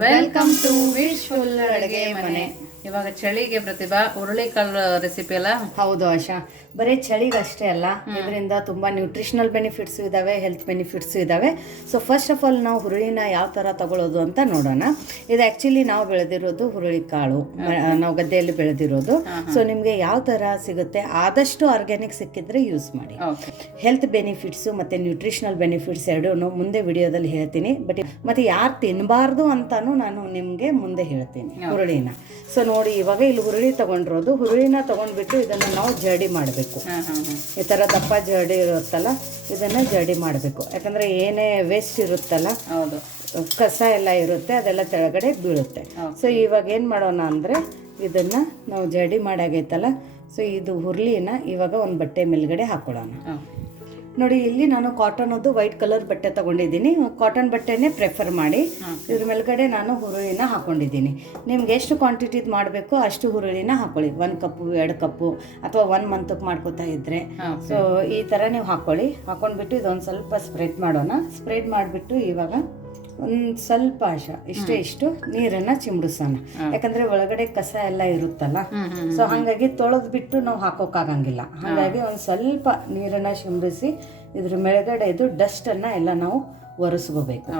Welcome to wishful ಅಡುಗೆ ಮನೆ. ಇವಾಗ ಚಳಿಗೆ ಪ್ರತಿಭಾ ಹುರುಳಿಕಾಳು ರೆಸಿಪಿ ಅಲ್ಲ? ಹೌದು ಆಶಾ, ಬರೀ ಚಳಿಗೆ ಅಷ್ಟೇ ಅಲ್ಲ, ಇದರಿಂದ ತುಂಬ ನ್ಯೂಟ್ರಿಷನಲ್ ಬೆನಿಫಿಟ್ಸು ಇದ್ದಾವೆ, ಹೆಲ್ತ್ ಬೆನಿಫಿಟ್ಸು ಇದ್ದಾವೆ. ಸೊ ಫಸ್ಟ್ ಆಫ್ ಆಲ್ ನಾವು ಹುರುಳಿನ ಯಾವ ಥರ ತಗೊಳ್ಳೋದು ಅಂತ ನೋಡೋಣ. ಇದು ಆ್ಯಕ್ಚುಲಿ ನಾವು ಬೆಳೆದಿರೋದು ಹುರುಳಿಕಾಳು, ನಾವು ಗದ್ದೆಯಲ್ಲಿ ಬೆಳೆದಿರೋದು. ಸೊ ನಿಮಗೆ ಯಾವ ಥರ ಸಿಗುತ್ತೆ ಆದಷ್ಟು ಆರ್ಗ್ಯಾನಿಕ್ ಸಿಕ್ಕಿದ್ರೆ ಯೂಸ್ ಮಾಡಿ. ಹೆಲ್ತ್ ಬೆನಿಫಿಟ್ಸು ಮತ್ತು ನ್ಯೂಟ್ರಿಷನಲ್ ಬೆನಿಫಿಟ್ಸ್ ಎರಡೂ ಮುಂದೆ ವಿಡಿಯೋದಲ್ಲಿ ಹೇಳ್ತೀನಿ. ಮತ್ತು ಯಾರು ತಿನ್ನಬಾರ್ದು ಅಂತಾನು ನಾನು ನಿಮಗೆ ಮುಂದೆ ಹೇಳ್ತೀನಿ ಹುರುಳಿನ. ಸೊ ನೋಡಿ, ಇವಾಗ ಇಲ್ಲಿ ಹುರುಳಿ ತಗೊಂಡಿರೋದು, ಹುರುಳಿನ ತಗೊಂಡ್ಬಿಟ್ಟು ಇದನ್ನು ನಾವು ಜಡಿ ಮಾಡಬೇಕು. ಈ ಥರ ದಪ್ಪ ಜಡಿ ಇರುತ್ತಲ್ಲ, ಇದನ್ನು ಜಡಿ ಮಾಡಬೇಕು. ಯಾಕಂದರೆ ಏನೇ ವೇಸ್ಟ್ ಇರುತ್ತಲ್ಲ, ಹೌದು, ಕಸ ಎಲ್ಲ ಇರುತ್ತೆ, ಅದೆಲ್ಲ ಕೆಳಗಡೆ ಬೀಳುತ್ತೆ. ಸೊ ಇವಾಗ ಏನು ಮಾಡೋಣ ಅಂದರೆ, ಇದನ್ನು ನಾವು ಜಡಿ ಮಾಡಾಗೈತಲ್ಲ, ಸೊ ಇದು ಹುರುಳಿನ ಇವಾಗ ಒಂದು ಬಟ್ಟೆ ಮೇಲ್ಗಡೆ ಹಾಕೊಳ್ಳೋಣ. ನೋಡಿ, ಇಲ್ಲಿ ನಾನು ಕಾಟನದ್ದು ವೈಟ್ ಕಲರ್ ಬಟ್ಟೆ ತೊಗೊಂಡಿದ್ದೀನಿ. ಕಾಟನ್ ಬಟ್ಟೆನೇ ಪ್ರೆಫರ್ ಮಾಡಿ. ಇದ್ರ ಮೇಲ್ಗಡೆ ನಾನು ಹುರುಳಿನ ಹಾಕ್ಕೊಂಡಿದ್ದೀನಿ. ನಿಮ್ಗೆ ಎಷ್ಟು ಕ್ವಾಂಟಿಟಿದು ಮಾಡಬೇಕು ಅಷ್ಟು ಹುರುಳಿನ ಹಾಕೊಳ್ಳಿ. 1 ಕಪ್ಪು 2 ಕಪ್ಪು ಅಥವಾ 1 ಮಂತಕ್ಕೆ ಮಾಡ್ಕೋತಾ ಇದ್ರೆ ಸೊ ಈ ಥರ ನೀವು ಹಾಕ್ಕೊಂಡ್ಬಿಟ್ಟು ಇದೊಂದು ಸ್ವಲ್ಪ ಸ್ಪ್ರೆಡ್ ಮಾಡೋಣ. ಸ್ಪ್ರೆಡ್ ಮಾಡಿಬಿಟ್ಟು ಇವಾಗ ಒಂದು ಸ್ವಲ್ಪ ಇಷ್ಟು ನೀರನ್ನು ಚಿಮ್ಡಿಸೋಣ. ಯಾಕಂದರೆ ಒಳಗಡೆ ಕಸ ಎಲ್ಲ ಇರುತ್ತಲ್ಲ, ಸೊ ಹಾಗಾಗಿ ತೊಳೆದ್ಬಿಟ್ಟು ನಾವು ಹಾಕೋಕ್ಕಾಗಂಗಿಲ್ಲ. ಹಾಗಾಗಿ ಒಂದು ಸ್ವಲ್ಪ ನೀರನ್ನು ಚಿಮ್ಡಿಸಿ ಇದ್ರ ಮೇಲ್ಗಡೆ ಇದು ಡಸ್ಟನ್ನು ಎಲ್ಲ ನಾವು ಒರೆಸ್ಕೋಬೇಕು.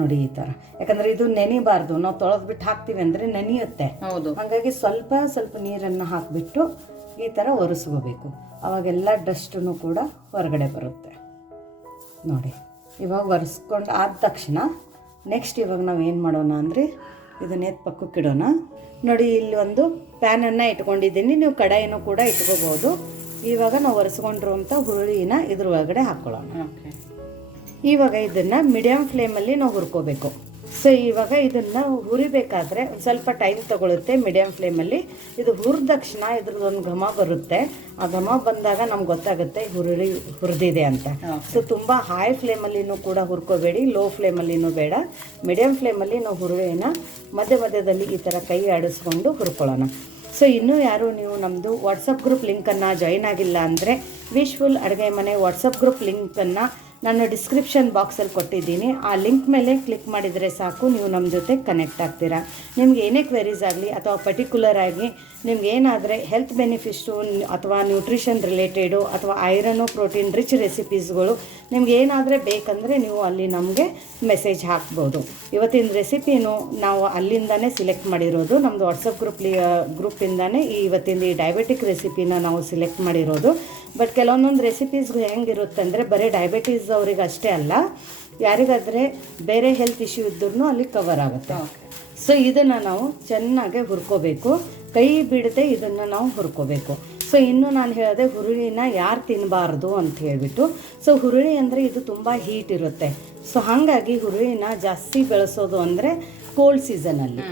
ನೋಡಿ ಈ ಥರ, ಯಾಕಂದರೆ ಇದು ನೆನಿಬಾರ್ದು. ನಾವು ತೊಳೆದ್ಬಿಟ್ಟು ಹಾಕ್ತೀವಿ ಅಂದರೆ ನೆನೆಯುತ್ತೆ. ಹಾಗಾಗಿ ಸ್ವಲ್ಪ ನೀರನ್ನು ಹಾಕಿಬಿಟ್ಟು ಈ ಥರ ಒರೆಸ್ಕೋಬೇಕು. ಅವಾಗೆಲ್ಲ ಡಸ್ಟನ್ನು ಕೂಡ ಹೊರಗಡೆ ಬರುತ್ತೆ. ನೋಡಿ, ಇವಾಗ ಒರೆಸ್ಕೊಂಡು ಆದ ತಕ್ಷಣ ನೆಕ್ಸ್ಟ್ ಇವಾಗ ನಾವು ಏನು ಮಾಡೋಣ ಅಂದರೆ, ಇದನ್ನ ಪಕ್ಕಕ್ಕೆ ಇಡೋಣ. ನೋಡಿ, ಇಲ್ಲಿ ಒಂದು ಪ್ಯಾನನ್ನು ಇಟ್ಕೊಂಡಿದ್ದೀನಿ. ನೀವು ಕಡಾಯಿನೂ ಕೂಡ ಇಟ್ಕೋಬೋದು. ಇವಾಗ ನಾವು ಒರೆಸ್ಕೊಂಡಿರುವಂಥ ಹುರುಳಿನ ಇದ್ರ ಒಳಗಡೆ ಹಾಕ್ಕೊಳ್ಳೋಣ. ಇವಾಗ ಇದನ್ನು ಮೀಡಿಯಮ್ ಫ್ಲೇಮಲ್ಲಿ ನಾವು ಹುರ್ಕೋಬೇಕು. ಸೊ ಇವಾಗ ಇದನ್ನು ಹುರಿಬೇಕಾದ್ರೆ ಒಂದು ಸ್ವಲ್ಪ ಟೈಮ್ ತಗೊಳುತ್ತೆ. ಮೀಡಿಯಮ್ ಫ್ಲೇಮಲ್ಲಿ ಇದು ಹುರಿದ ತಕ್ಷಣ ಇದ್ರದ್ದೊಂದು ಘಮ ಬರುತ್ತೆ. ಆ ಘಮ ಬಂದಾಗ ನಮ್ಗೆ ಗೊತ್ತಾಗುತ್ತೆ ಹುರುಳಿ ಹುರಿದಿದೆ ಅಂತ. ಸೊ ತುಂಬ ಹೈ ಫ್ಲೇಮಲ್ಲಿನೂ ಕೂಡ ಹುರ್ಕೋಬೇಡಿ, ಲೋ ಫ್ಲೇಮಲ್ಲಿನೂ ಬೇಡ. ಮೀಡಿಯಮ್ ಫ್ಲೇಮಲ್ಲಿ ನಾವು ಹುರುಳಿನ ಮಧ್ಯದಲ್ಲಿ ಈ ಥರ ಕೈ ಆಡಿಸ್ಕೊಂಡು ಹುರ್ಕೊಳ್ಳೋಣ. ಸೊ ಇನ್ನೂ ಯಾರು ನೀವು ನಮ್ಮದು ವಾಟ್ಸಪ್ ಗ್ರೂಪ್ ಲಿಂಕನ್ನು ಜಾಯಿನ್ ಆಗಿಲ್ಲ ಅಂದರೆ, ವಿಶ್ಫುಲ್ ಅಡುಗೆ ಮನೆ ವಾಟ್ಸಪ್ ಗ್ರೂಪ್ ಲಿಂಕನ್ನು ನಾನು ಡಿಸ್ಕ್ರಿಪ್ಷನ್ ಬಾಕ್ಸಲ್ಲಿ ಕೊಟ್ಟಿದ್ದೀನಿ. ಆ ಲಿಂಕ್ ಮೇಲೆ ಕ್ಲಿಕ್ ಮಾಡಿದರೆ ಸಾಕು, ನೀವು ನಮ್ಮ ಜೊತೆ ಕನೆಕ್ಟ್ ಆಗ್ತೀರಾ. ನಿಮ್ಗೆ ಏನೇ ಕ್ವೆರೀಸ್ ಆಗಲಿ ಅಥವಾ ಪರ್ಟಿಕ್ಯುಲರ್ ಆಗಿ ನಿಮ್ಗೆ ಏನಾದರೆ ಹೆಲ್ತ್ ಬೆನಿಫಿಟ್ಸು ಅಥವಾ ನ್ಯೂಟ್ರಿಷನ್ ರಿಲೇಟೆಡು ಅಥವಾ ಐರನ್ನು ಪ್ರೋಟೀನ್ ರಿಚ್ ರೆಸಿಪೀಸ್ಗಳು ನಿಮ್ಗೆ ಏನಾದರೆ ಬೇಕಂದರೆ ನೀವು ಅಲ್ಲಿ ನಮಗೆ ಮೆಸೇಜ್ ಹಾಕ್ಬೋದು. ಇವತ್ತಿನ ರೆಸಿಪಿನೂ ನಾವು ಅಲ್ಲಿಂದನೇ ಸಿಲೆಕ್ಟ್ ಮಾಡಿರೋದು. ನಮ್ಮದು ವಾಟ್ಸಪ್ ಗ್ರೂಪಿಂದನೇ ಇವತ್ತಿನ ಈ ಡಯಾಬಿಟಿಕ್ ರೆಸಿಪಿನ ನಾವು ಸಿಲೆಕ್ಟ್ ಮಾಡಿರೋದು. ಬಟ್ ಕೆಲವೊಂದೊಂದು ರೆಸಿಪೀಸ್ ಹೆಂಗಿರುತ್ತೆ ಅಂದರೆ, ಬರೀ ಡಯಾಬಿಟೀಸ್ ಅವ್ರಿಗೆ ಅಷ್ಟೇ ಅಲ್ಲ, ಯಾರಿಗಾದರೆ ಬೇರೆ ಹೆಲ್ತ್ ಇಶ್ಯೂ ಇದ್ರೂ ಅಲ್ಲಿ ಕವರ್ ಆಗುತ್ತೆ. ಸೊ ಇದನ್ನು ನಾವು ಚೆನ್ನಾಗಿ ಹುರ್ಕೋಬೇಕು, ಕೈ ಬಿಡದೆ ಇದನ್ನು ನಾವು ಹುರ್ಕೋಬೇಕು. ಸೊ ಇನ್ನು ನಾನು ಹೇಳಿದೆ ಹುರುಳಿನ ಯಾರು ತಿನ್ನಬಾರ್ದು ಅಂತ ಹೇಳಿಬಿಟ್ಟು. ಸೊ ಹುರುಳಿ ಅಂದರೆ ಇದು ತುಂಬ ಹೀಟ್ ಇರುತ್ತೆ. ಸೊ ಹಾಗಾಗಿ ಹುರುಳಿನ ಜಾಸ್ತಿ ಬೆಳೆಸೋದು ಅಂದರೆ ಕೋಲ್ಡ್ ಸೀಸನಲ್ಲಿ.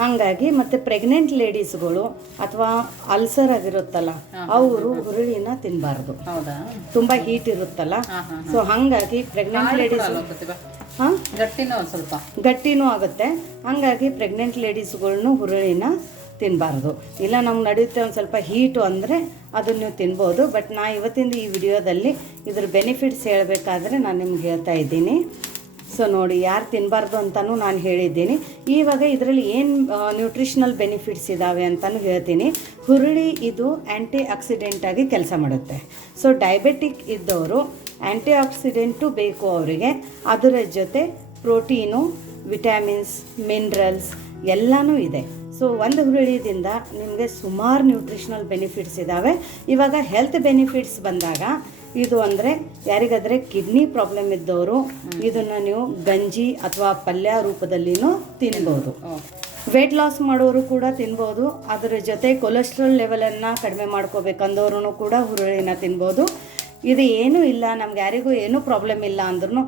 ಹಾಗಾಗಿ ಮತ್ತು ಪ್ರೆಗ್ನೆಂಟ್ ಲೇಡೀಸ್ಗಳು ಅಥವಾ ಅಲ್ಸರ್ ಆಗಿರುತ್ತಲ್ಲ, ಅವರು ಹುರುಳಿನ ತಿನ್ನಬಾರ್ದು, ತುಂಬ ಹೀಟ್ ಇರುತ್ತಲ್ಲ. ಸೊ ಹಾಗಾಗಿ ಪ್ರೆಗ್ನೆಂಟ್ ಲೇಡೀಸ್ ಗಟ್ಟಿನೂ ಆಗುತ್ತೆ. ಹಾಗಾಗಿ ಪ್ರೆಗ್ನೆಂಟ್ ಲೇಡೀಸ್ಗಳ್ನು ಹುರುಳಿನ ತಿನ್ನಬಾರ್ದು. ಇಲ್ಲ ನಮ್ಗೆ ನಡೆಯುತ್ತೆ ಒಂದು ಸ್ವಲ್ಪ ಹೀಟು ಅಂದರೆ ಅದನ್ನು ನೀವು ತಿನ್ಬೋದು. ಬಟ್ ನಾ ಇವತ್ತಿನ ಈ ವಿಡಿಯೋದಲ್ಲಿ ಇದ್ರ ಬೆನಿಫಿಟ್ಸ್ ಹೇಳಬೇಕಾದ್ರೆ ನಾನು ನಿಮ್ಗೆ ಹೇಳ್ತಾ ಇದ್ದೀನಿ. ಸೊ ನೋಡಿ, ಯಾರು ತಿನ್ನಬಾರ್ದು ಅಂತಲೂ ನಾನು ಹೇಳಿದ್ದೀನಿ. ಇವಾಗ ಇದರಲ್ಲಿ ಏನು ನ್ಯೂಟ್ರಿಷನಲ್ ಬೆನಿಫಿಟ್ಸ್ ಇದ್ದಾವೆ ಅಂತಲೂ ಹೇಳ್ತೀನಿ. ಹುರುಳಿ ಇದು ಆ್ಯಂಟಿ ಆಕ್ಸಿಡೆಂಟಾಗಿ ಕೆಲಸ ಮಾಡುತ್ತೆ. ಸೊ ಡಯಾಬಿಟಿಕ್ ಇದ್ದವರು ಆ್ಯಂಟಿ ಆಕ್ಸಿಡೆಂಟು ಬೇಕು ಅವರಿಗೆ. ಅದರ ಜೊತೆ ಪ್ರೋಟೀನು, ವಿಟಮಿನ್ಸ್, ಮಿನರಲ್ಸ್ ಎಲ್ಲನೂ ಇದೆ. ಸೊ ಒಂದು ಹುರುಳಿದಿಂದ ನಿಮಗೆ ಸುಮಾರು ನ್ಯೂಟ್ರಿಷನಲ್ ಬೆನಿಫಿಟ್ಸ್ ಇದ್ದಾವೆ. ಇವಾಗ ಹೆಲ್ತ್ ಬೆನಿಫಿಟ್ಸ್ ಬಂದಾಗ ಇದು ಅಂದರೆ ಯಾರಿಗಾದರೆ ಕಿಡ್ನಿ ಪ್ರಾಬ್ಲಮ್ ಇದ್ದವರು ಇದನ್ನು ನೀವು ಗಂಜಿ ಅಥವಾ ಪಲ್ಯ ರೂಪದಲ್ಲಿನೂ ತಿನ್ಬೋದು. ವೆಯ್ಟ್ ಲಾಸ್ ಮಾಡೋರು ಕೂಡ ತಿನ್ಬೋದು. ಅದರ ಜೊತೆ ಕೊಲೆಸ್ಟ್ರಾಲ್ ಲೆವೆಲನ್ನು ಕಡಿಮೆ ಮಾಡ್ಕೋಬೇಕಂದವ್ರೂ ಕೂಡ ಹುರುಳಿನ ತಿನ್ಬೋದು. ಇದು ಏನೂ ಇಲ್ಲ, ನಮ್ಗೆ ಯಾರಿಗೂ ಏನೂ ಪ್ರಾಬ್ಲಮ್ ಇಲ್ಲ ಅಂದ್ರೂ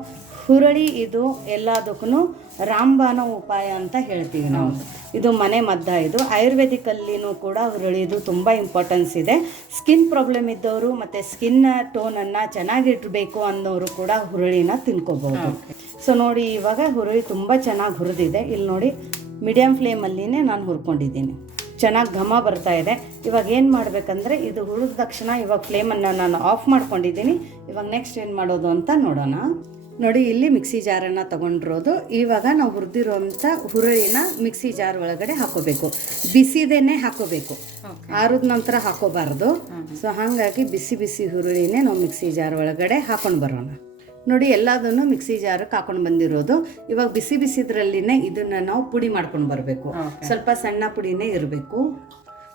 ಹುರುಳಿ ಇದು ಎಲ್ಲದಕ್ಕೂ ರಾಮಬಾಣ ಉಪಾಯ ಅಂತ ಹೇಳ್ತೀವಿ ನಾವು. ಇದು ಮನೆ ಮದ್ದ. ಇದು ಆಯುರ್ವೇದಿಕಲ್ಲಿನೂ ಕೂಡ ಹುರುಳಿದು ತುಂಬ ಇಂಪಾರ್ಟೆನ್ಸ್ ಇದೆ. ಸ್ಕಿನ್ ಪ್ರಾಬ್ಲಮ್ ಇದ್ದವರು ಮತ್ತು ಸ್ಕಿನ್ ಟೋನನ್ನು ಚೆನ್ನಾಗಿಡಬೇಕು ಅನ್ನೋರು ಕೂಡ ಹುರುಳಿನ ತಿನ್ಕೋಬೋದು. ಸೊ ನೋಡಿ, ಇವಾಗ ಹುರುಳಿ ತುಂಬ ಚೆನ್ನಾಗಿ ಹುರಿದಿದೆ. ಇಲ್ಲಿ ನೋಡಿ, ಮೀಡಿಯಮ್ ಫ್ಲೇಮಲ್ಲಿನೇ ನಾನು ಹುರ್ಕೊಂಡಿದ್ದೀನಿ. ಚೆನ್ನಾಗಿ ಘಮ ಬರ್ತಾ ಇದೆ. ಇವಾಗ ಏನು ಮಾಡಬೇಕಂದ್ರೆ, ಇದು ಹುರಿದ ತಕ್ಷಣ ಇವಾಗ ಫ್ಲೇಮನ್ನು ನಾನು ಆಫ್ ಮಾಡ್ಕೊಂಡಿದ್ದೀನಿ. ಇವಾಗ ನೆಕ್ಸ್ಟ್ ಏನು ಮಾಡೋದು ಅಂತ ನೋಡೋಣ. ನೋಡಿ ಇಲ್ಲಿ ಮಿಕ್ಸಿ ಜಾರನ್ನು ತಗೊಂಡಿರೋದು. ಇವಾಗ ನಾವು ಹುರಿದಿರೋಂಥ ಹುರುಳಿನ ಮಿಕ್ಸಿ ಜಾರ್ ಒಳಗಡೆ ಹಾಕೋಬೇಕು. ಬಿಸಿದೇನೆ ಹಾಕೋಬೇಕು, ಆರಿದ ನಂತರ ಹಾಕೋಬಾರ್ದು. ಸೊ ಹಾಗಾಗಿ ಬಿಸಿ ಬಿಸಿ ಹುರುಳಿನೇ ನಾವು ಮಿಕ್ಸಿ ಜಾರ್ ಒಳಗಡೆ ಹಾಕೊಂಡು ಬರೋಣ. ನೋಡಿ ಎಲ್ಲದನ್ನು ಮಿಕ್ಸಿ ಜಾರಕ್ಕೆ ಹಾಕೊಂಡು ಬಂದಿರೋದು. ಇವಾಗ ಬಿಸಿ ಬಿಸಿದ್ರಲ್ಲಿನೇ ಇದನ್ನು ನಾವು ಪುಡಿ ಮಾಡ್ಕೊಂಡು ಬರಬೇಕು. ಸ್ವಲ್ಪ ಸಣ್ಣ ಪುಡಿನೇ ಇರಬೇಕು.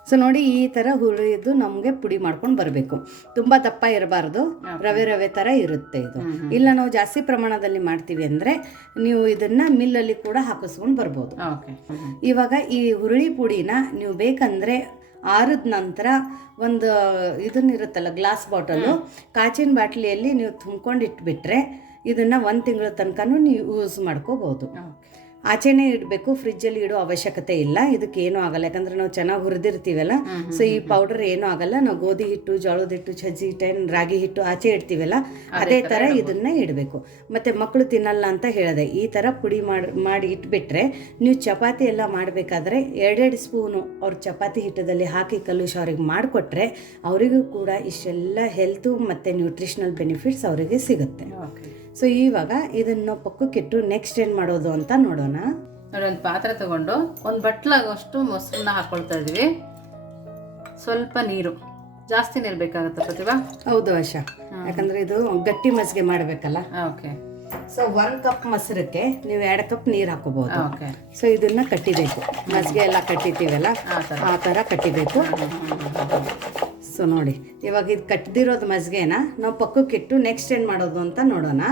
ಸೊ ನೋಡಿ ಈ ಥರ ಹುರಿದು ನಮಗೆ ಪುಡಿ ಮಾಡ್ಕೊಂಡು ಬರಬೇಕು. ತುಂಬ ದಪ್ಪ ಇರಬಾರ್ದು, ರವೆ ರವೆ ಥರ ಇರುತ್ತೆ ಇದು. ಇಲ್ಲ ನಾವು ಜಾಸ್ತಿ ಪ್ರಮಾಣದಲ್ಲಿ ಮಾಡ್ತೀವಿ ಅಂದರೆ ನೀವು ಇದನ್ನು ಮಿಲ್ಲಲ್ಲಿ ಕೂಡ ಹಾಕಿಸ್ಕೊಂಡು ಬರ್ಬೋದು. ಇವಾಗ ಈ ಹುರುಳಿ ಪುಡಿನ ನೀವು ಬೇಕಂದರೆ ಆರಿದ ನಂತರ ಒಂದು ಇದನ್ನಿರುತ್ತಲ್ಲ ಗ್ಲಾಸ್ ಬಾಟಲು, ಕಾಚಿನ ಬಾಟ್ಲಿಯಲ್ಲಿ ನೀವು ತುಂಬ್ಕೊಂಡು ಇಟ್ಬಿಟ್ರೆ ಇದನ್ನು 1 ತಿಂಗಳ ತನಕನೂ ನೀವು ಯೂಸ್ ಮಾಡ್ಕೋಬೋದು. ಆಚೆನೇ ಇಡಬೇಕು, ಫ್ರಿಜ್ಜಲ್ಲಿ ಇಡೋ ಅವಶ್ಯಕತೆ ಇಲ್ಲ. ಇದಕ್ಕೆ ಏನೂ ಆಗಲ್ಲ, ಯಾಕಂದ್ರೆ ನಾವು ಚೆನ್ನಾಗಿ ಹುರಿದಿರ್ತೀವಲ್ಲ. ಸೊ ಈ ಪೌಡರ್ ಏನೂ ಆಗಲ್ಲ. ನಾವು ಗೋಧಿ ಹಿಟ್ಟು, ಜೋಳದ ಹಿಟ್ಟು, ಸಜ್ಜಿ ಹಿಟ್ಟು, ರಾಗಿ ಹಿಟ್ಟು ಆಚೆ ಇಡ್ತೀವಲ್ಲ ಅದೇ ಥರ ಇದನ್ನ ಇಡಬೇಕು. ಮತ್ತು ಮಕ್ಕಳು ತಿನ್ನಲ್ಲ ಅಂತ ಹೇಳಿದೆ, ಈ ಥರ ಪುಡಿ ಮಾಡಿ ಇಟ್ಬಿಟ್ರೆ ನೀವು ಚಪಾತಿ ಎಲ್ಲ ಮಾಡಬೇಕಾದ್ರೆ 2 ಸ್ಪೂನು ಅವ್ರ ಚಪಾತಿ ಹಿಟ್ಟದಲ್ಲಿ ಹಾಕಿ ಕಲುಷ್ ಅವ್ರಿಗೆ ಮಾಡಿಕೊಟ್ರೆ ಅವರಿಗೂ ಕೂಡ ಇಷ್ಟೆಲ್ಲ ಹೆಲ್ತು ಮತ್ತು ನ್ಯೂಟ್ರಿಷನಲ್ ಬೆನಿಫಿಟ್ಸ್ ಅವರಿಗೆ ಸಿಗುತ್ತೆ. ಸೊ ಇವಾಗ ಇದನ್ನು ಪಕ್ಕಕ್ಕಿಟ್ಟು ನೆಕ್ಸ್ಟ್ ಏನು ಮಾಡೋದು ಅಂತ ನೋಡೋಣ. ನೋಡಿ, ಒಂದು ಪಾತ್ರೆ ತಗೊಂಡು ಒಂದು ಬಟ್ಲಾಗುವಷ್ಟು ಮೊಸರನ್ನ ಹಾಕೊಳ್ತಾ ಇದೀವಿ. ಸ್ವಲ್ಪ ನೀರು, ಜಾಸ್ತಿ ನೀರು ಬೇಕಾಗುತ್ತೆ ಪ್ರತಿಭಾ? ಹೌದು ಆಶಾ, ಯಾಕಂದ್ರೆ ಇದು ಗಟ್ಟಿ ಮಜ್ಜಿಗೆ ಮಾಡಬೇಕಲ್ಲ. ಓಕೆ. ಸೊ 1 ಕಪ್ ಮೊಸರಕ್ಕೆ ನೀವು 2 ಕಪ್ ನೀರು ಹಾಕೋಬಹುದು. ಸೊ ಇದನ್ನ ಕಟ್ಟಿಬೇಕು, ಮಜ್ಜಿಗೆ ಎಲ್ಲ ಕಟ್ಟಿತೀವಲ್ಲ ಆ ಥರ ಕಟ್ಟಿಬೇಕು. ಸೊ ನೋಡಿ ಇವಾಗ ಇದು ಕಟ್ಟಿರೋದು ಮಜ್ಜಿಗೆನ ನಾವು ಪಕ್ಕಕ್ಕಿಟ್ಟು ನೆಕ್ಸ್ಟ್ ಏನು ಮಾಡೋದು ಅಂತ ನೋಡೋಣ.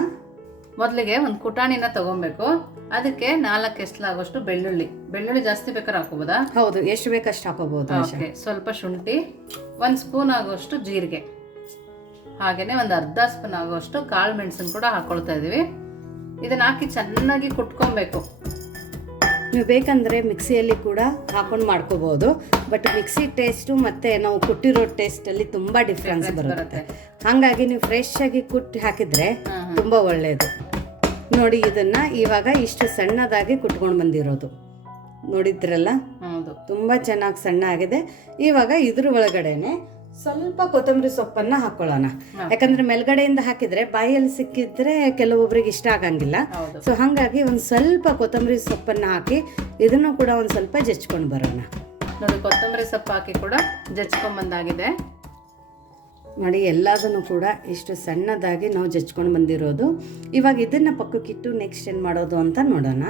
ಮೊದಲಿಗೆ ಒಂದು ಕುಟಾಣಿನ ತಗೊಬೇಕು. ಅದಕ್ಕೆ 4 ಎಸ್ಲಾಗುವಷ್ಟು ಬೆಳ್ಳುಳ್ಳಿ ಜಾಸ್ತಿ ಬೇಕಾದ್ರೆ ಹಾಕೋಬೋದಾ? ಹೌದು, ಎಷ್ಟು ಬೇಕಷ್ಟು ಹಾಕೋಬಹುದು. ಸ್ವಲ್ಪ ಶುಂಠಿ, 1 ಸ್ಪೂನ್ ಆಗುವಷ್ಟು ಜೀರಿಗೆ, ಹಾಗೇನೆ ಒಂದು ಅರ್ಧ ಸ್ಪೂನ್ ಆಗುವಷ್ಟು ಕಾಳು ಮೆಣಸನ್ನು ಕೂಡ ಹಾಕೊಳ್ತಾ ಇದೀವಿ. ಇದನ್ನ ಹಾಕಿ ಚೆನ್ನಾಗಿ ಕುಟ್ಕೊಬೇಕು. ನೀವು ಬೇಕಂದ್ರೆ ಮಿಕ್ಸಿಯಲ್ಲಿ ಕೂಡ ಹಾಕೊಂಡು ಮಾಡ್ಕೋಬಹುದು. ಬಟ್ ಮಿಕ್ಸಿ ಟೇಸ್ಟು ಮತ್ತು ನಾವು ಕುಟ್ಟಿರೋ ಟೇಸ್ಟಲ್ಲಿ ತುಂಬ ಡಿಫ್ರೆನ್ಸ್ ಬರುತ್ತೆ. ಹಾಗಾಗಿ ನೀವು ಫ್ರೆಶ್ ಆಗಿ ಕುಟ್ಟಿ ಹಾಕಿದರೆ ತುಂಬ ಒಳ್ಳೆಯದು. ನೋಡಿ ಇದನ್ನು ಇವಾಗ ಇಷ್ಟು ಸಣ್ಣದಾಗಿ ಕುಟ್ಕೊಂಡು ಬಂದಿರೋದು ನೋಡಿದ್ರಲ್ಲ, ತುಂಬ ಚೆನ್ನಾಗಿ ಸಣ್ಣ ಆಗಿದೆ. ಇವಾಗ ಇದ್ರ ಒಳಗಡೆನೆ ಸ್ವಲ್ಪ ಕೊತ್ತಂಬರಿ ಸೊಪ್ಪನ್ನ ಹಾಕೊಳ್ಳೋಣ. ಯಾಕಂದ್ರೆ ಮೇಲ್ಗಡೆಯಿಂದ ಹಾಕಿದ್ರೆ ಬಾಯಲ್ಲಿ ಸಿಕ್ಕಿದ್ರೆ ಕೆಲವೊಬ್ಬರಿಗೆ ಇಷ್ಟ ಆಗಂಗಿಲ್ಲ. ಸೊ ಹಾಗಾಗಿ ಒಂದು ಸ್ವಲ್ಪ ಕೊತ್ತಂಬರಿ ಸೊಪ್ಪನ್ನ ಹಾಕಿ ಇದನ್ನು ಕೂಡ ಒಂದು ಸ್ವಲ್ಪ ಜಚ್ಕೊಂಡು ಬರೋಣ. ನೋಡಿ, ಕೊತ್ತಂಬರಿ ಸೊಪ್ಪು ಹಾಕಿ ಕೂಡ ಜಚ್ಕೊಂಡ್ ಬಂದಾಗಿದೆ. ನೋಡಿ ಎಲ್ಲದನ್ನು ಕೂಡ ಇಷ್ಟು ಸಣ್ಣದಾಗಿ ನಾವು ಜಚ್ಕೊಂಡು ಬಂದಿರೋದು. ಇವಾಗ ಇದನ್ನ ಪಕ್ಕಕ್ಕಿಟ್ಟು ನೆಕ್ಸ್ಟ್ ಏನು ಮಾಡೋದು ಅಂತ ನೋಡೋಣ.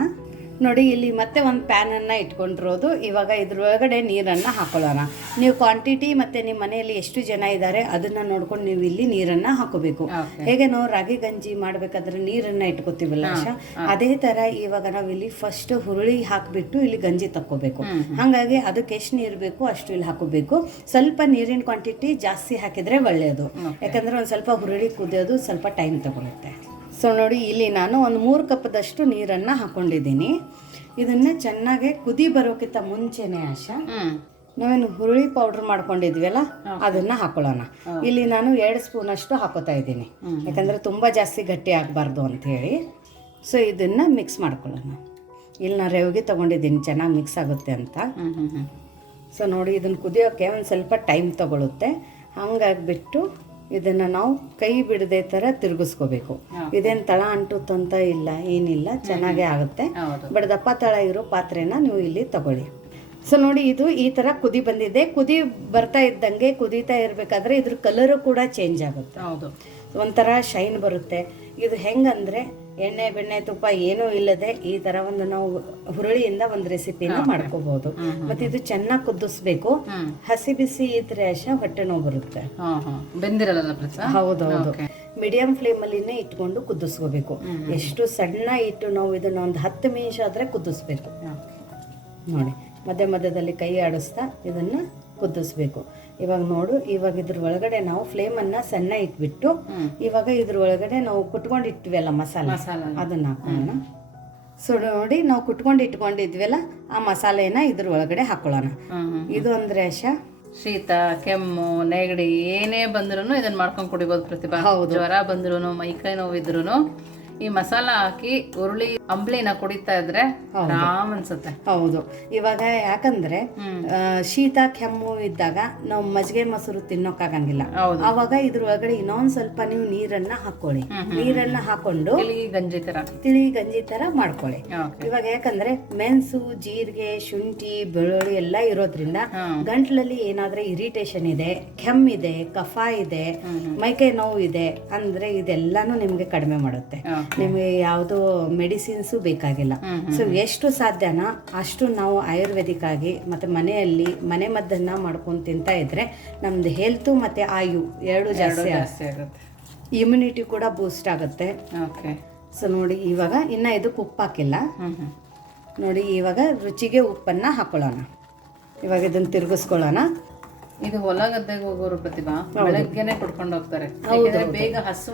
ನೋಡಿ ಇಲ್ಲಿ ಮತ್ತೆ ಒಂದು ಪ್ಯಾನನ್ನು ಇಟ್ಕೊಂಡಿರೋದು. ಇವಾಗ ಇದ್ರೊಳಗಡೆ ನೀರನ್ನು ಹಾಕೊಳ್ಳೋಣ. ನೀವು ಕ್ವಾಂಟಿಟಿ ಮತ್ತು ನಿಮ್ಮ ಮನೆಯಲ್ಲಿ ಎಷ್ಟು ಜನ ಇದ್ದಾರೆ ಅದನ್ನು ನೋಡ್ಕೊಂಡು ನೀವು ಇಲ್ಲಿ ನೀರನ್ನು ಹಾಕೋಬೇಕು. ಹೇಗೆ ನಾವು ರಾಗಿ ಗಂಜಿ ಮಾಡಬೇಕಾದ್ರೆ ನೀರನ್ನು ಇಟ್ಕೋತೀವಲ್ಲ ಅದೇ ಥರ ಇವಾಗ ನಾವು ಇಲ್ಲಿ ಫಸ್ಟ್ ಹುರುಳಿ ಹಾಕಿಬಿಟ್ಟು ಇಲ್ಲಿ ಗಂಜಿ ತಕ್ಕೋಬೇಕು. ಹಾಗಾಗಿ ಅದಕ್ಕೆ ಎಷ್ಟು ನೀರು ಬೇಕು ಅಷ್ಟು ಇಲ್ಲಿ ಹಾಕೋಬೇಕು. ಸ್ವಲ್ಪ ನೀರಿನ ಕ್ವಾಂಟಿಟಿ ಜಾಸ್ತಿ ಹಾಕಿದರೆ ಒಳ್ಳೆಯದು, ಯಾಕಂದರೆ ಒಂದು ಸ್ವಲ್ಪ ಹುರುಳಿ ಕುದಿಯೋದು ಸ್ವಲ್ಪ ಟೈಮ್ ತಗೊಳುತ್ತೆ. ಸೊ ನೋಡಿ ಇಲ್ಲಿ ನಾನು ಒಂದು 3 ಕಪ್ದಷ್ಟು ನೀರನ್ನು ಹಾಕೊಂಡಿದ್ದೀನಿ. ಇದನ್ನು ಚೆನ್ನಾಗಿ ಕುದಿ ಬರೋಕ್ಕಿಂತ ಮುಂಚೆನೇ ಆಶಾ ನಾವೇನು ಹುರುಳಿ ಪೌಡ್ರ್ ಮಾಡ್ಕೊಂಡಿದ್ವಲ್ಲ ಅದನ್ನು ಹಾಕೊಳ್ಳೋಣ. ಇಲ್ಲಿ ನಾನು 2 ಸ್ಪೂನಷ್ಟು ಹಾಕೋತಾ ಇದ್ದೀನಿ, ಯಾಕಂದರೆ ತುಂಬ ಜಾಸ್ತಿ ಗಟ್ಟಿ ಆಗಬಾರ್ದು ಅಂಥೇಳಿ. ಸೊ ಇದನ್ನು ಮಿಕ್ಸ್ ಮಾಡ್ಕೊಳ್ಳೋಣ. ಇಲ್ಲಿ ನಾನು ರೇವಿಗೆ ತೊಗೊಂಡಿದ್ದೀನಿ ಚೆನ್ನಾಗಿ ಮಿಕ್ಸ್ ಆಗುತ್ತೆ ಅಂತ. ಸೊ ನೋಡಿ ಇದನ್ನು ಕುದಿಯೋಕ್ಕೆ ಒಂದು ಸ್ವಲ್ಪ ಟೈಮ್ ತಗೊಳುತ್ತೆ. ಹಂಗಾಗಿಬಿಟ್ಟು ಇದನ್ನು ನಾವು ಕೈ ಬಿಡದೆ ಥರ ತಿರುಗಿಸ್ಕೋಬೇಕು. ಇದೇನು ತಳ ಅಂಟುತ್ತಂತ ಇಲ್ಲ, ಏನಿಲ್ಲ, ಚೆನ್ನಾಗೇ ಆಗುತ್ತೆ. ಬಟ್ ದಪ್ಪ ತಳ ಇರೋ ಪಾತ್ರೆನ ನೀವು ಇಲ್ಲಿ ತಗೊಳ್ಳಿ. ಸೊ ನೋಡಿ ಇದು ಈ ಥರ ಕುದಿ ಬಂದಿದೆ. ಕುದಿ ಬರ್ತಾ ಇದ್ದಂಗೆ ಕುದೀತಾ ಇರಬೇಕಾದ್ರೆ ಇದ್ರ ಕಲರು ಕೂಡ ಚೇಂಜ್ ಆಗುತ್ತೆ. ಹೌದು, ಒಂಥರ ಶೈನ್ ಬರುತ್ತೆ. ಇದು ಹೆಂಗಂದರೆ ಎಣ್ಣೆ ಬೆಣ್ಣೆ ತುಪ್ಪ ಏನೂ ಇಲ್ಲದೆ ಈ ಥರ ಒಂದು ನಾವು ಹುರುಳಿಯಿಂದ ಒಂದು ರೆಸಿಪಿನ ಮಾಡ್ಕೋಬಹುದು. ಮತ್ತು ಇದು ಚೆನ್ನಾಗಿ ಕುದಿಸ್ಬೇಕು. ಹಸಿ ಬಿಸಿ ಇದ್ರೆ ಹೊಟ್ಟೆ ನೋವು ಬರುತ್ತೆ. ಹೌದೌದು, ಮೀಡಿಯಂ ಫ್ಲೇಮಲ್ಲಿನೇ ಇಟ್ಕೊಂಡು ಕುದಿಸ್ಕೋಬೇಕು. ಎಷ್ಟು ಸಣ್ಣ ಇಟ್ಟು ನಾವು ಇದನ್ನ ಒಂದು 10 ನಿಮಿಷ ಆದರೆ ಕುದಿಸ್ಬೇಕು. ನೋಡಿ ಮಧ್ಯ ಮಧ್ಯದಲ್ಲಿ ಕೈ ಆಡಿಸ್ತಾ ಇದನ್ನು ಕುದಿಸ್ಬೇಕು. ಇವಾಗ ನೋಡು, ಇವಾಗ ಇದ್ರ ಒಳಗಡೆ ನಾವು ಫ್ಲೇಮನ್ನು ಸಣ್ಣ ಇಟ್ಬಿಟ್ಟು ಇವಾಗ ಇದ್ರ ಒಳಗಡೆ ನಾವು ಕುಟ್ಕೊಂಡು ಇಟ್ವಲ್ಲ ಮಸಾಲ ಅದನ್ನ ಹಾಕೋಣ. ಸೊ ನೋಡಿ ನಾವು ಕುಟ್ಕೊಂಡು ಇಟ್ಕೊಂಡಿದ್ವಲ್ಲ ಆ ಮಸಾಲೆನ ಇದ್ರ ಒಳಗಡೆ ಹಾಕೊಳ್ಳೋಣ. ಇದು ಅಂದ್ರೆ ಆಶಾ ಶೀತ, ಕೆಮ್ಮು, ನೆಗಡಿ ಏನೇ ಬಂದ್ರೂ ಇದನ್ನ ಮಾಡ್ಕೊಂಡು ಕುಡಿಬೋದು ಪ್ರತಿಭಾ. ಜ್ವರ ಬಂದ್ರೂ, ಮೈಕೈ ನೋವಿದ್ರೂ ಈ ಮಸಾಲ ಹಾಕಿ ಹುರುಳಿ ಅಂಬ್ಲಿನ ಕುಡಿತಾ ಇದ್ರೆ ಆರಾಮ್ ಅನ್ಸುತ್ತೆ. ಹೌದು, ಇವಾಗ ಯಾಕಂದ್ರೆ ಶೀತ ಕೆಮ್ಮು ಇದ್ದಾಗ ನಾವು ಮಜ್ಜಿಗೆ ಮೊಸರು ತಿನ್ನೋಕ್ಕಾಗಂಗಿಲ್ಲ. ಅವಾಗ ಇದ್ರೊಳಗಡೆ ಇನ್ನೊಂದ್ ಸ್ವಲ್ಪ ನೀವು ನೀರನ್ನ ಹಾಕೊಳ್ಳಿ. ನೀರನ್ನ ಹಾಕೊಂಡು ತಿಳಿ ಗಂಜಿ ತರ ಮಾಡ್ಕೊಳ್ಳಿ. ಇವಾಗ ಯಾಕಂದ್ರೆ ಮೆಣಸು, ಜೀರಿಗೆ, ಶುಂಠಿ, ಬೆಳ್ಳುಳ್ಳಿ ಎಲ್ಲ ಇರೋದ್ರಿಂದ ಗಂಟ್ಲಲ್ಲಿ ಏನಾದ್ರೆ ಇರಿಟೇಷನ್ ಇದೆ, ಕೆಮ್ಮಿದೆ, ಕಫ ಇದೆ, ಮೈಕೈ ನೋವು ಇದೆ ಅಂದ್ರೆ ಇದೆಲ್ಲಾನು ನಿಮ್ಗೆ ಕಡಿಮೆ ಮಾಡುತ್ತೆ. ನಿಮ್ಗೆ ಯಾವುದು ಮೆಡಿಸಿನ್ಸು ಬೇಕಾಗಿಲ್ಲ. ಸೊ ಎಷ್ಟು ಸಾಧ್ಯನಾ ಅಷ್ಟು ನಾವು ಆಯುರ್ವೇದಿಕ್ ಆಗಿ ಮತ್ತೆ ಮನೆಯಲ್ಲಿ ಮನೆ ಮದ್ದನ್ನ ಮಾಡ್ಕೊಂಡು ತಿಂತಾ ಇದ್ರೆ ನಮ್ದು ಹೆಲ್ತ್ ಮತ್ತೆ ಆಯು ಎರಡು ಜಾಸ್ತಿ ಆಗುತ್ತೆ. ಇಮ್ಯುನಿಟಿ ಕೂಡ ಬೂಸ್ಟ್ ಆಗುತ್ತೆ. ಸೊ ನೋಡಿ, ಇವಾಗ ಇನ್ನ ಇದಕ್ಕೆ ಉಪ್ಪು ಹಾಕಿಲ್ಲ. ನೋಡಿ, ಇವಾಗ ರುಚಿಗೆ ಉಪ್ಪನ್ನ ಹಾಕೊಳ್ಳೋಣ. ಇವಾಗ ಇದನ್ನ ತಿರುಗಿಸ್ಕೊಳ್ಳೋಣ. ಇದು ಹೊಲ ಗದ್ದೆಗೆ ಹೋಗೋರು ಪ್ರತಿಭಾ ಬೆಳಗ್ಗೆನೆ ಕುಡ್ಕೊಂಡು ಹೋಗ್ತಾರೆ, ಬೇಗ ಹಸು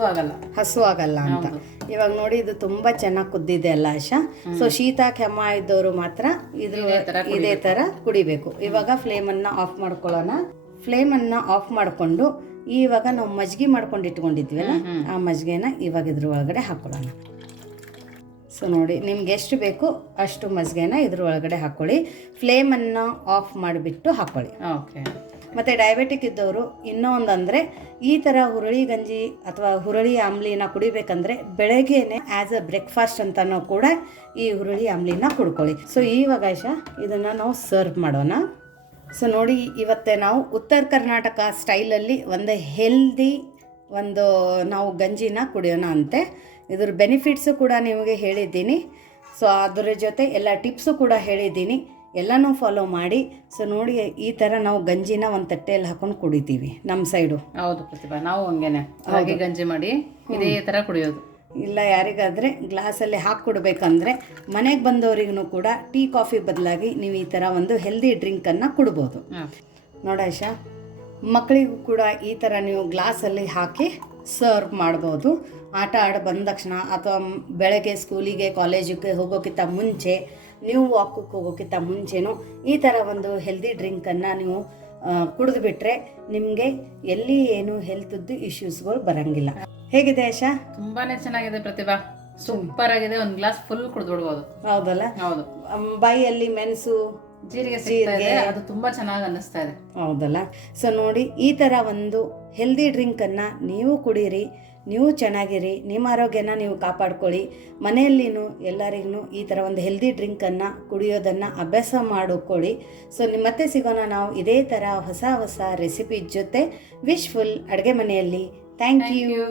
ಆಗಲ್ಲ ಅಂತ. ಇವಾಗ ನೋಡಿ, ಇದು ತುಂಬಾ ಚೆನ್ನಾಗಿ ಕುದ್ದಿದೆ ಅಲ್ಲ ಆಶಾ. ಸೊ ಶೀತ ಕೆಮ್ಮ ಇದ್ದವರು ಮಾತ್ರ ಇದೇ ತರ ಕುಡಿಬೇಕು. ಇವಾಗ ಫ್ಲೇಮ್ ಅನ್ನ ಆಫ್ ಮಾಡ್ಕೊಳ್ಳೋಣ. ಫ್ಲೇಮ್ ಅನ್ನ ಆಫ್ ಮಾಡ್ಕೊಂಡು ಇವಾಗ ನಾವು ಮಜ್ಜಿಗೆ ಮಾಡ್ಕೊಂಡು ಇಟ್ಕೊಂಡಿದ್ವಲ್ಲ, ಆ ಮಜ್ಜಿಗೆನ ಇವಾಗ ಇದ್ರ ಒಳಗಡೆ ಹಾಕೊಳ್ಳೋಣ. ಸೊ ನೋಡಿ, ನಿಮ್ಗೆ ಎಷ್ಟು ಬೇಕು ಅಷ್ಟು ಮಜ್ಜಿಗೆನ ಇದ್ರ ಒಳಗಡೆ ಹಾಕೊಳ್ಳಿ. ಫ್ಲೇಮನ್ನು ಆಫ್ ಮಾಡಿಬಿಟ್ಟು ಹಾಕೊಳ್ಳಿ. ಮತ್ತು ಡಯಾಬಿಟಿಕ್ ಇದ್ದವರು ಇನ್ನೂ ಒಂದಂದರೆ, ಈ ಥರ ಹುರುಳಿ ಗಂಜಿ ಅಥವಾ ಹುರುಳಿ ಆಮ್ಲಿನ ಕುಡಿಬೇಕಂದ್ರೆ ಬೆಳಗ್ಗೆನೆ ಆ್ಯಸ್ ಅ ಬ್ರೇಕ್ಫಾಸ್ಟ್ ಅಂತನೂ ಕೂಡ ಈ ಹುರುಳಿ ಆಮ್ಲಿನ ಕುಡ್ಕೊಳ್ಳಿ. ಸೊ ಇವಾಗ ಇದನ್ನು ನಾವು ಸರ್ವ್ ಮಾಡೋಣ. ಸೊ ನೋಡಿ, ಇವತ್ತೇ ನಾವು ಉತ್ತರ ಕರ್ನಾಟಕ ಸ್ಟೈಲಲ್ಲಿ ಒಂದು ಹೆಲ್ದಿ ನಾವು ಗಂಜಿನ ಕುಡಿಯೋಣ ಅಂತೆ. ಇದ್ರ ಬೆನಿಫಿಟ್ಸು ಕೂಡ ನಿಮಗೆ ಹೇಳಿದ್ದೀನಿ. ಸೊ ಅದರ ಜೊತೆ ಎಲ್ಲ ಟಿಪ್ಸು ಕೂಡ ಹೇಳಿದ್ದೀನಿ. ಎಲ್ಲನೂ ಫಾಲೋ ಮಾಡಿ. ಸೊ ನೋಡಿ, ಈ ಥರ ನಾವು ಗಂಜಿನ ಒಂದು ತಟ್ಟೆಯಲ್ಲಿ ಹಾಕೊಂಡು ಕುಡಿತೀವಿ ನಮ್ಮ ಸೈಡು. ಹೌದು ಪ್ರತಿಭಾ, ನಾವು ಹಂಗೇನೆ ಹಾಗೆ ಗಂಜಿ ಮಾಡಿ ಇದೇ ಥರ ಕುಡಿಯೋದು. ಇಲ್ಲ ಯಾರಿಗಾದರೆ ಗ್ಲಾಸಲ್ಲಿ ಹಾಕಿ ಕೊಡಬೇಕಂದ್ರೆ ಮನೆಗೆ ಬಂದವರಿಗೂ ಕೂಡ ಟೀ ಕಾಫಿ ಬದಲಾಗಿ ನೀವು ಈ ಥರ ಒಂದು ಹೆಲ್ದಿ ಡ್ರಿಂಕನ್ನು ಕುಡ್ಬೋದು. ನೋಡಾಶ, ಮಕ್ಕಳಿಗೂ ಕೂಡ ಈ ಥರ ನೀವು ಗ್ಲಾಸಲ್ಲಿ ಹಾಕಿ ಸರ್ವ್ ಮಾಡ್ಬೋದು. ಆಟ ಆಡಿ ಬಂದ ತಕ್ಷಣ ಅಥವಾ ಬೆಳಗ್ಗೆ ಸ್ಕೂಲಿಗೆ ಕಾಲೇಜಿಗೆ ಹೋಗೋಕ್ಕಿಂತ ಮುಂಚೆ, ನೀವು ವಾಕಕ್ಕೆ ಹೋಗೋಕ್ಕಿಂತ ಮುಂಚೆನೂ ಈ ಥರ ಒಂದು ಹೆಲ್ದಿ ಡ್ರಿಂಕನ್ನು ನೀವು ಕುಡಿದ್ಬಿಟ್ರೆ ನಿಮಗೆ ಎಲ್ಲಿ ಏನು ಹೆಲ್ತ್ದು ಇಶ್ಯೂಸ್ಗಳು ಬರೋಂಗಿಲ್ಲ. ಹೇಗಿದೆ ಆಶಾ? ತುಂಬಾನೇ ಚೆನ್ನಾಗಿದೆ ಪ್ರತಿಭಾ, ಸೂಪರ್ ಆಗಿದೆ. ಒಂದು ಗ್ಲಾಸ್ ಫುಲ್ ಕುಡಿದ್ಬಿಡ್ಬೋದು. ಹೌದಲ್ಲ? ಹೌದು. ಬಾಯಲ್ಲಿ ಮೆಣಸು, ಜೀರಿಗೆ ಅದು ತುಂಬಾ ಚೆನ್ನಾಗಿ ಅನ್ನಿಸ್ತಾ ಇದೆ. ಹೌದಲ್ಲ? ಸೊ ನೋಡಿ, ಈ ಥರ ಒಂದು ಹೆಲ್ದಿ ಡ್ರಿಂಕನ್ನು ನೀವು ಕುಡೀರಿ, ನೀವು ಚೆನ್ನಾಗಿರಿ, ನಿಮ್ಮ ಆರೋಗ್ಯನ ನೀವು ಕಾಪಾಡ್ಕೊಳ್ಳಿ. ಮನೆಯಲ್ಲಿನೂ ಎಲ್ಲರಿಗೂ ಈ ಥರ ಒಂದು ಹೆಲ್ದಿ ಡ್ರಿಂಕನ್ನು ಕುಡಿಯೋದನ್ನು ಅಭ್ಯಾಸ ಮಾಡಿಕೊಳ್ಳಿ. ಸೊ ಮತ್ತೆ ಸಿಗೋಣ ನಾವು ಇದೇ ಥರ ಹೊಸ ಹೊಸ ರೆಸಿಪಿ ಜೊತೆ. ವಿಶ್ಫುಲ್ ಅಡುಗೆ ಮನೆಯಲ್ಲಿ. Thank you.